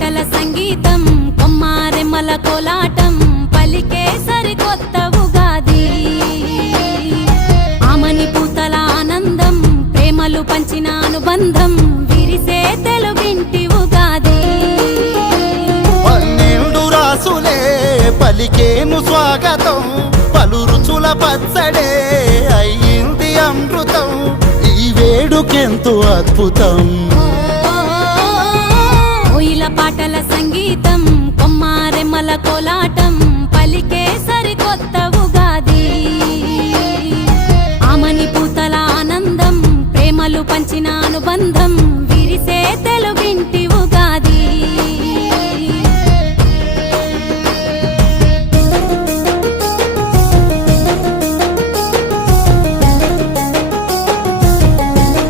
పాటల సంగీతం కొమ్మారెమ్మల కోలాటం పలికే సరికొత్త ఉగాది ఆమని పూతల ఆనందం ప్రేమలు పంచిన అనుబంధం విరిసే తెలుగింటి ఉగాది 12 రాసులే పలికేను స్వాగతం పలు రుచుల పచ్చడే అయ్యింది అమృతం ఈ వేడుకెంతో అద్భుతం కోయిల పాటల సంగీతం కొమ్మారెమ్మల కోలాటం పలికే సరికొత్త ఉగాది ఆమని పూతల ఆనందం ప్రేమలు పంచిన